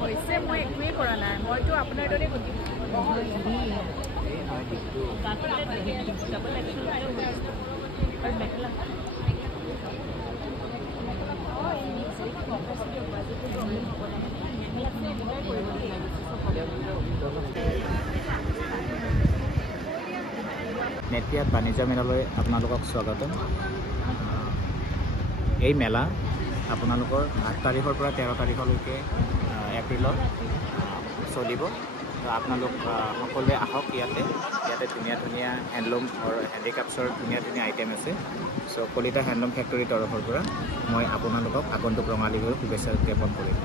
হৈছে মই একোৱেই কৰা নাই মইতো আপোনাৰ দৰে গতি নেতিয়াত বাণিজ্য মেলালৈ আপোনালোকক স্বাগতম। এই মেলা আপোনালোকৰ 8 তাৰিখৰ পৰা 13 তাৰিখলৈকে এপ্ৰিলত চলিব। আপোনালোক সকলোৱে আহক। ইয়াতে ধুনীয়া ধুনীয়া হেণ্ডলুম আৰু হেণ্ডিক্ৰাফ্টছৰ ধুনীয়া ধুনীয়া আইটেম আছে। চ' কলিতা হেণ্ডলুম ফেক্টৰীৰ তৰফৰ পৰা মই আপোনালোকক আগন্তুক ৰঙালী বিহুৰ শুভেচ্ছা জ্ঞাপন কৰিম।